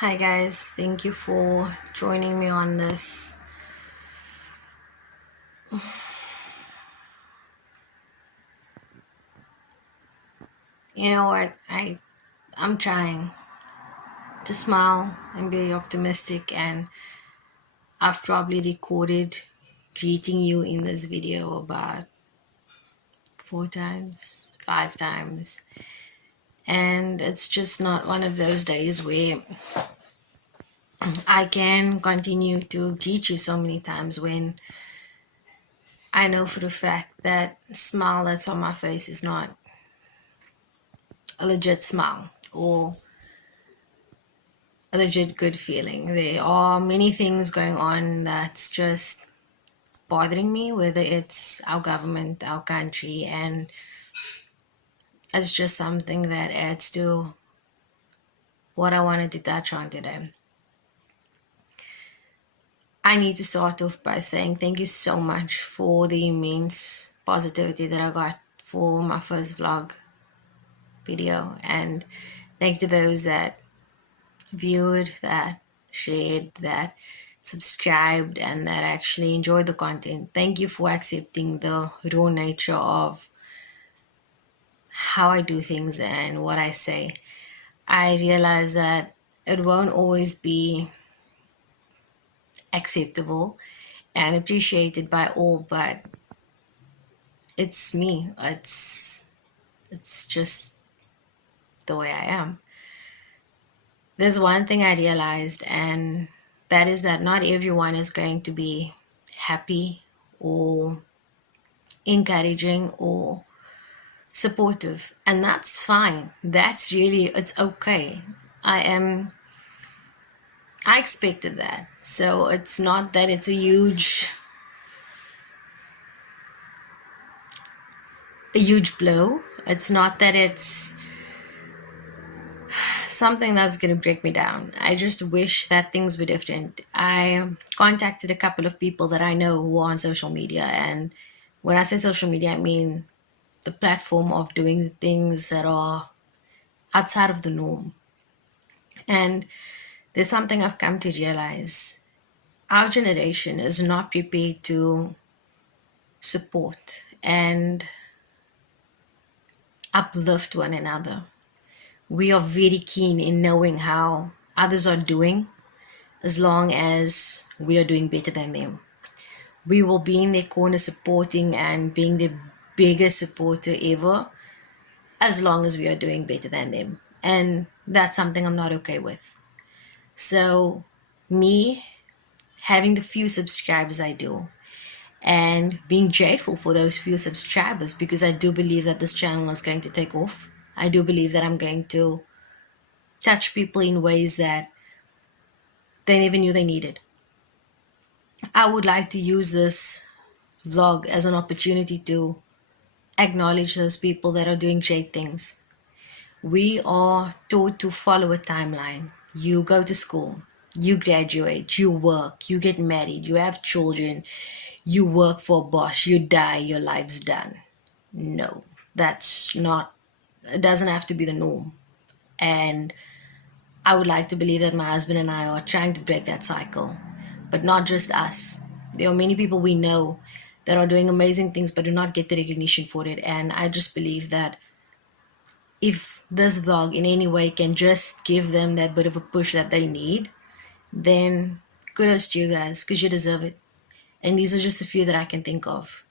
Hi guys, thank you for joining me on this. You know what? I'm trying to smile and be optimistic, and I've probably recorded greeting you in this video about 4 times, 5 times. And it's just not one of those days where I can continue to greet you so many times when I know for a fact that smile that's on my face is not a legit smile or a legit good feeling. There are many things going on that's just bothering me, whether it's our government, our country, and it's just something that adds to what I wanted to touch on today. I need to start off by saying thank you so much for the immense positivity that I got for my first vlog video, and thank you to those that viewed, that shared, that subscribed, and that actually enjoyed the content. Thank you for accepting the raw nature of how I do things and what I say. I realize that it won't always be acceptable and appreciated by all, but it's me. It's just the way I am. There's one thing I realized, and that is that not everyone is going to be happy or encouraging or supportive, and that's fine. That's really, it's okay. I expected that. So it's not that it's a huge blow. It's not that it's something that's going to break me down. I just wish that things were different. I contacted a couple of people that I know who are on social media, and when I say social media, I mean the platform of doing things that are outside of the norm. And there's something I've come to realize. Our generation is not prepared to support and uplift one another. We are very keen in knowing how others are doing as long as we are doing better than them. We will be in their corner supporting and being the biggest supporter ever as long as we are doing better than them. And that's something I'm not okay with. So, me having the few subscribers I do and being grateful for those few subscribers, because I do believe that this channel is going to take off. I do believe that I'm going to touch people in ways that they never knew they needed. I would like to use this vlog as an opportunity to acknowledge those people that are doing great things. We are taught to follow a timeline. You go to school, you graduate, you work, you get married, you have children, you work for a boss, you die, your life's done. No, that's not, it doesn't have to be the norm. And I would like to believe that my husband and I are trying to break that cycle, but not just us. There are many people we know that are doing amazing things but do not get the recognition for it. And I just believe that if this vlog in any way can just give them that bit of a push that they need, then kudos to you guys, because you deserve it. And these are just a few that I can think of.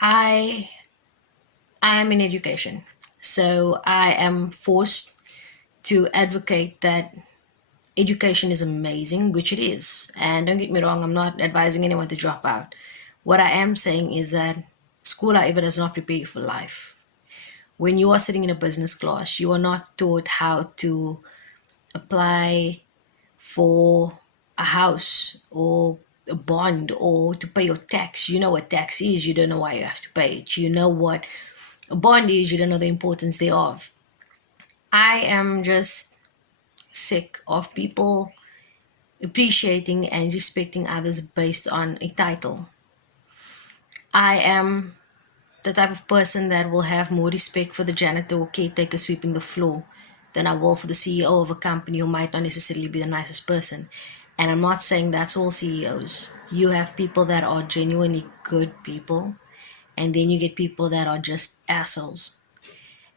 I am in education, so I am forced to advocate that education is amazing, which it is. And don't get me wrong, I'm not advising anyone to drop out. What I am saying is that school, however, does not prepare you for life. When you are sitting in a business class, you are not taught how to apply for a house or a bond or to pay your tax. You know what tax is, you don't know why you have to pay it. You know what a bond is, you don't know the importance thereof. I am just sick of people appreciating and respecting others based on a title. I am the type of person that will have more respect for the janitor or caretaker sweeping the floor than I will for the CEO of a company who might not necessarily be the nicest person. And I'm not saying that's all CEOs. You have people that are genuinely good people, and then you get people that are just assholes.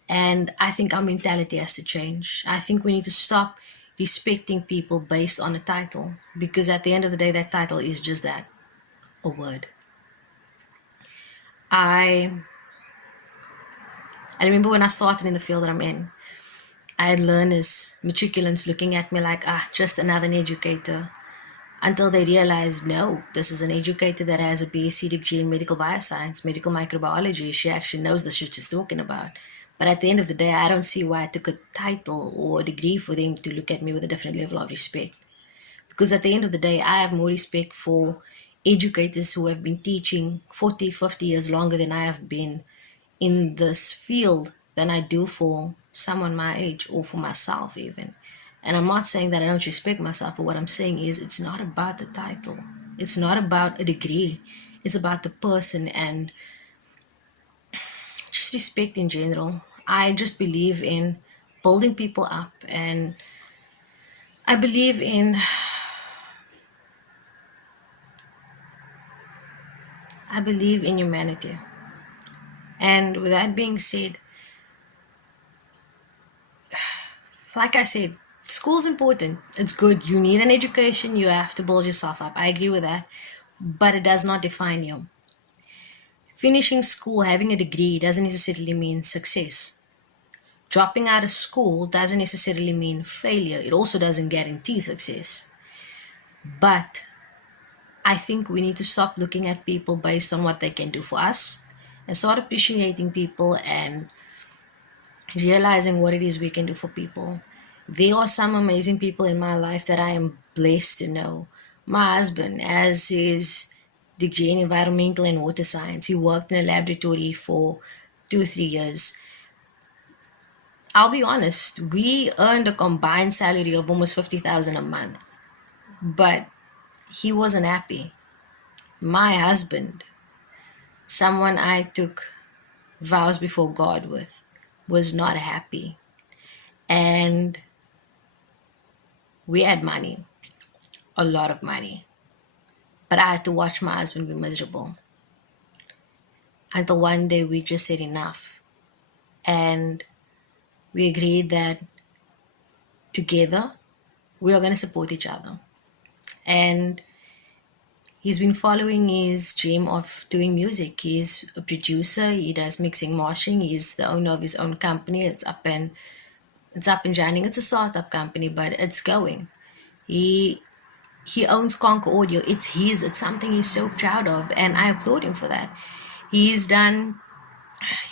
And I think our mentality has to change. I think we need to stop respecting people based on a title, because at the end of the day, that title is just that, a word. I I remember when I started in the field that I'm in, I had learners, matriculants looking at me like, just another educator. Until they realized, no, this is an educator that has a BSc degree in medical bioscience, medical microbiology. She actually knows the shit she's talking about. But at the end of the day, I don't see why I took a title or a degree for them to look at me with a different level of respect. Because at the end of the day, I have more respect for educators who have been teaching 40, 50 years longer than I have been in this field than I do for someone my age or for myself even. And I'm not saying that I don't respect myself, but what I'm saying is it's not about the title. It's not about a degree. It's about the person and just respect in general. I just believe in building people up, and I believe in humanity. And with that being said, like I said, school's important. It's good. You need an education. You have to build yourself up. I agree with that. But it does not define you. Finishing school, having a degree, doesn't necessarily mean success. Dropping out of school doesn't necessarily mean failure. It also doesn't guarantee success. But I think we need to stop looking at people based on what they can do for us and start appreciating people and realizing what it is we can do for people. There are some amazing people in my life that I am blessed to know. My husband, as his degree in environmental and water science, he worked in a laboratory for 2 3 years. I'll be honest, we earned a combined salary of almost 50,000 a month, but he wasn't happy. My husband, someone I took vows before God with, was not happy. And we had money, a lot of money, but I had to watch my husband be miserable until one day we just said enough. And we agreed that together we are going to support each other. And he's been following his dream of doing music. He's a producer, he does mixing, mastering, he's the owner of his own company. It's up and running. It's a startup company, but it's going. He owns Conquer Audio. It's his. It's something he's so proud of, and I applaud him for that. He's done.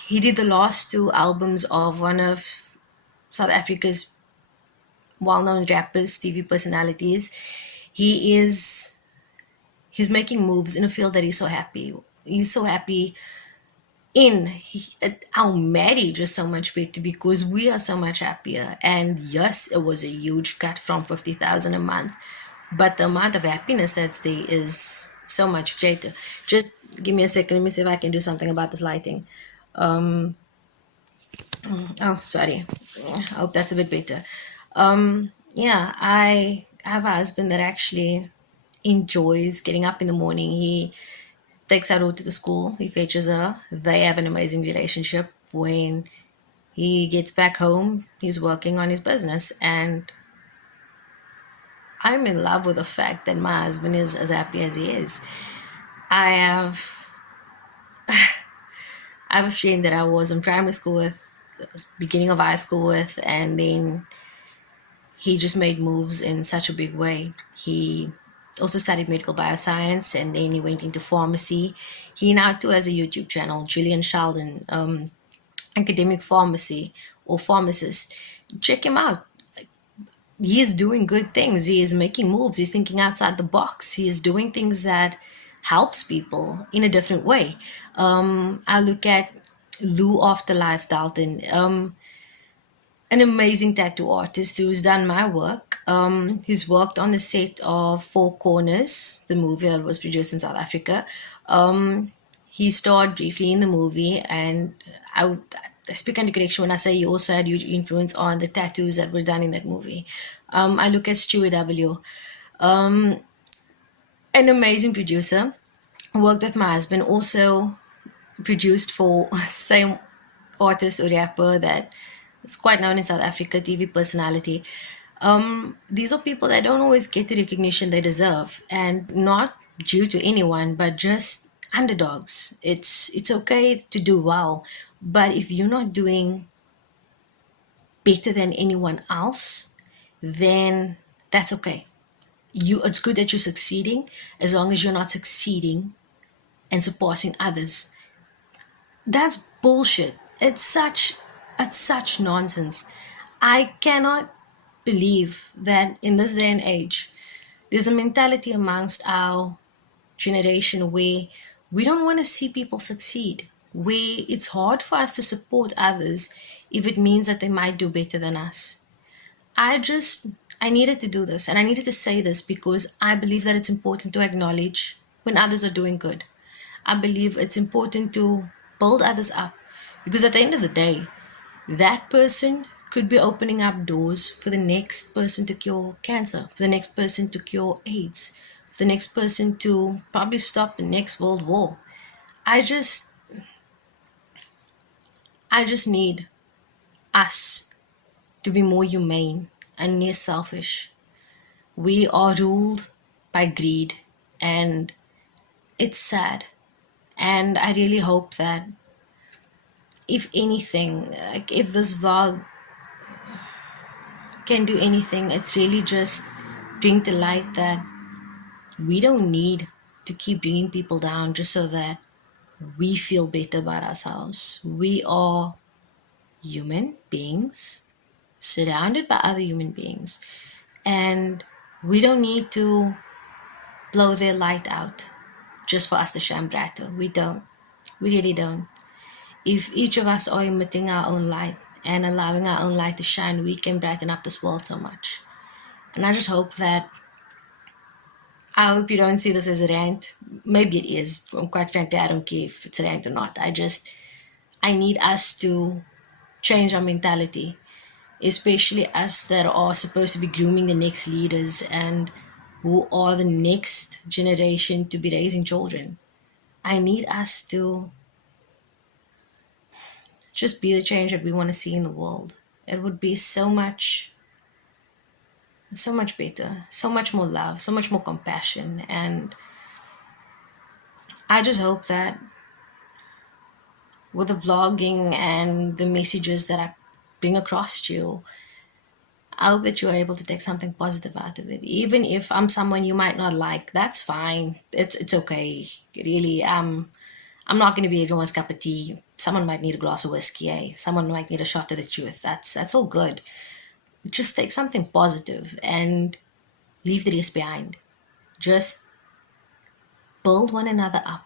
He did the last two albums of one of South Africa's well-known rappers, TV personalities. He is. He's making moves in a field that he's so happy. He's so happy our marriage is so much better because we are so much happier. And yes, it was a huge cut from 50,000 a month, but the amount of happiness that's there is so much greater. Just give me a second. Let me see if I can do something about this lighting. Oh, sorry. I hope that's a bit better. Yeah, I have a husband that actually enjoys getting up in the morning. He takes our daughter to school. He fetches her. They have an amazing relationship. When he gets back home, he's working on his business. And I'm in love with the fact that my husband is as happy as he is. I have I have a friend that I was in primary school with, beginning of high school with, and then he just made moves in such a big way. He also studied medical bioscience, and then he went into pharmacy. He now too has a YouTube channel, Julian Sheldon, academic pharmacy or pharmacist. Check him out. He is doing good things. He is making moves. He's thinking outside the box. He is doing things that helps people in a different way. I look at Lou Afterlife Dalton, an amazing tattoo artist who's done my work. He's worked on the set of Four Corners, the movie that was produced in South Africa. He starred briefly in the movie, and I speak under correction when I say he also had huge influence on the tattoos that were done in that movie. I look at Stewie W. Um, an amazing producer. Worked with my husband, also produced for same artist or rapper that is quite known in South Africa, TV personality. These are people that don't always get the recognition they deserve, and not due to anyone, but just underdogs. It's okay to do well, but if you're not doing better than anyone else, then that's okay. It's good that you're succeeding as long as you're not succeeding and surpassing others. That's bullshit. It's such nonsense. I cannot believe that in this day and age there's a mentality amongst our generation where we don't want to see people succeed, where it's hard for us to support others if it means that they might do better than us. I just, I needed to do this and I needed to say this because I believe that it's important to acknowledge when others are doing good. I believe it's important to build others up because at the end of the day, that person could be opening up doors for the next person to cure cancer, for the next person to cure AIDS, for the next person to probably stop the next world war. I just I just need us to be more humane and less selfish. We are ruled by greed and it's sad. And I really hope that if anything, like if this vlog can do anything, it's really just bring to light that we don't need to keep bringing people down just so that we feel better about ourselves. We are human beings surrounded by other human beings, and we don't need to blow their light out just for us to shine brighter. We don't. We really don't. If each of us are emitting our own light and allowing our own light to shine, we can brighten up this world so much. And I hope you don't see this as a rant. Maybe it is. I'm quite frankly, I don't care if it's a rant or not. I need us to change our mentality, especially us that are supposed to be grooming the next leaders and who are the next generation to be raising children. I need us to just be the change that we want to see in the world. It would be so much better, so much more love, so much more compassion. And I just hope that with the vlogging and the messages that I bring across to you, I hope that you're able to take something positive out of it. Even if I'm someone you might not like, that's fine. It's okay. Really, I'm not going to be everyone's cup of tea. Someone might need a glass of whiskey, eh? Someone might need a shot of the truth. That's all good. Just take something positive and leave the rest behind. Just build one another up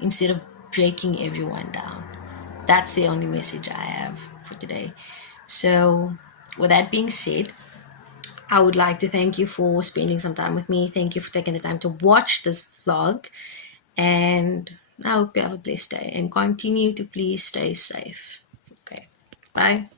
instead of breaking everyone down. That's the only message I have for today. So, with that being said, I would like to thank you for spending some time with me. Thank you for taking the time to watch this vlog. And I hope you have a blessed day and continue to please stay safe. Okay, bye.